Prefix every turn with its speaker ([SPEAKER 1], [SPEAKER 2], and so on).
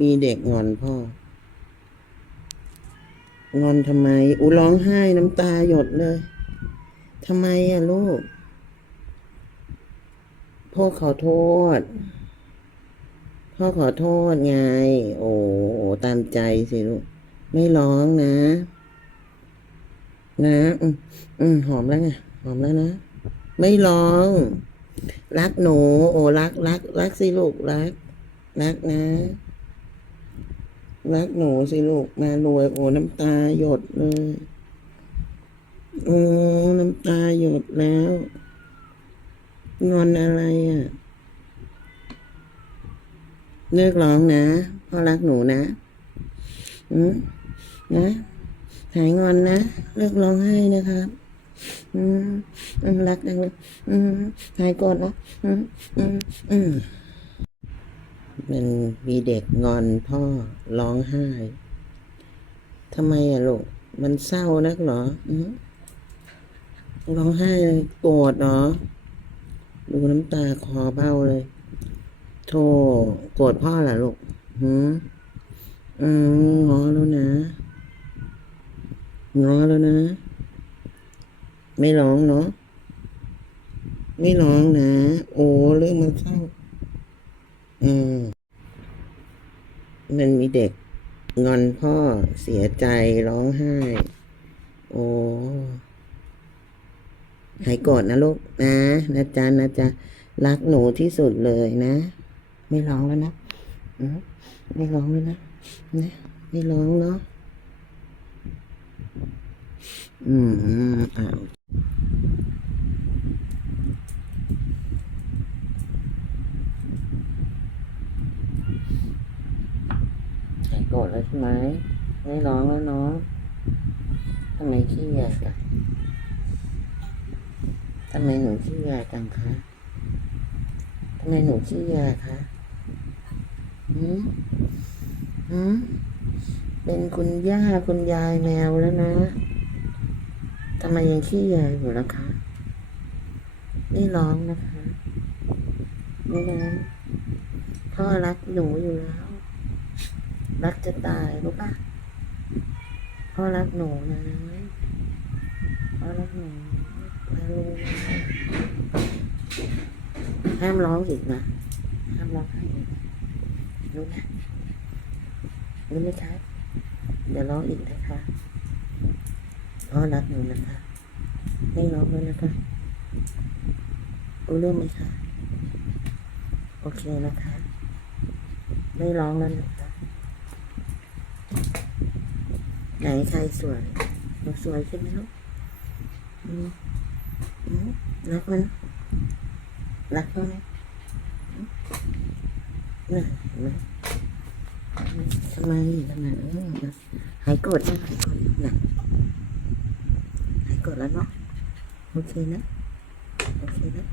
[SPEAKER 1] มีเด็กงอนพ่องอนทำไมอูร้องไห้น้ำตาหยดเลยทำไมอะลูก พ่อขอโทษ พ่อขอโทษไง โอ้โอตามใจสิลูก ไม่ร้องนะ นะ อืมอืมหอมแล้วไงหอมแล้วนะ ไม่ร้อง รักหนู โอ้รักรัก รักสิลูกรัก รักนะ รักหนูสิลูกมารวย โอ้น้ำตาหยดเลย โอ้น้ำตาหยดแล้ว งอนอะไรอะเลิกร้องนะพ่อรักหนูนะอืมนะหายงอนนะเลิกร้องไห้นะครับอืมอืมรักจังเลยอืมหายก่อนนะอืมอืมอืม มันมีเด็กงอนพ่อร้องไห้ทำไมอะลูก มันเศร้านักเหรออืมร้องไห้โกรธเหรอ ดูน้ำตาคอเบ้าเลยโธ่โกรธพ่อเหรอลูกหืมอืมงอแล้วนะงอแล้วนะ ไม่ร้องเนาะไม่ร้องนะ โอ้เรื่องมันเศร้าอืม มันมีเด็กงอนพ่อเสียใจร้องไห้ โอ้หายโกรธนะลูกนะนะจ๊ะนะจ๊ะรักหนูที่สุดเลยนะ ไม่ร้องแล้วนะไม่ร้องแล้วนะนะไม่ร้องเนาะอืมอ้าวหาย โกรธแล้วใช่ไหมไม่ร้องแล้วเนาะทำไมขี้แยกอะทำไมหนูขี้แยจังคะทำไมหนูขี้แยกคะหืมหืมเป็นคุณย่าคุณยายแมวแล้วนะทำไมยังขี้แยกอยู่ล่ะคะไม่ร้องนะคะไม่ร้องพ่อรักหนูอยู่แล้ว รักจะตายรู้ปะพ่อรักหนูนะพ่อรักหนูมาลูกห้ามร้องอีกนะห้ามร้องไห้อีกรู้นะรู้ไหมคะเดี๋ยวร้องอีกนะคะพ่อรักหนูนะคะไม่ร้องแล้วนะคะรู้เรื่องไหมคะโอเคนะคะ ไม่ร้องแล้วนะคะ ไหนใครสวยหนูสวยใช่ไหมลูกอืมอืมรักมันรักเขาไหมอืมน่ะเนไหมทำไมทำไมหายโกรธยังหายโกรธนะหายโกรธแล้วเนาะโอเคนะโอเคนะ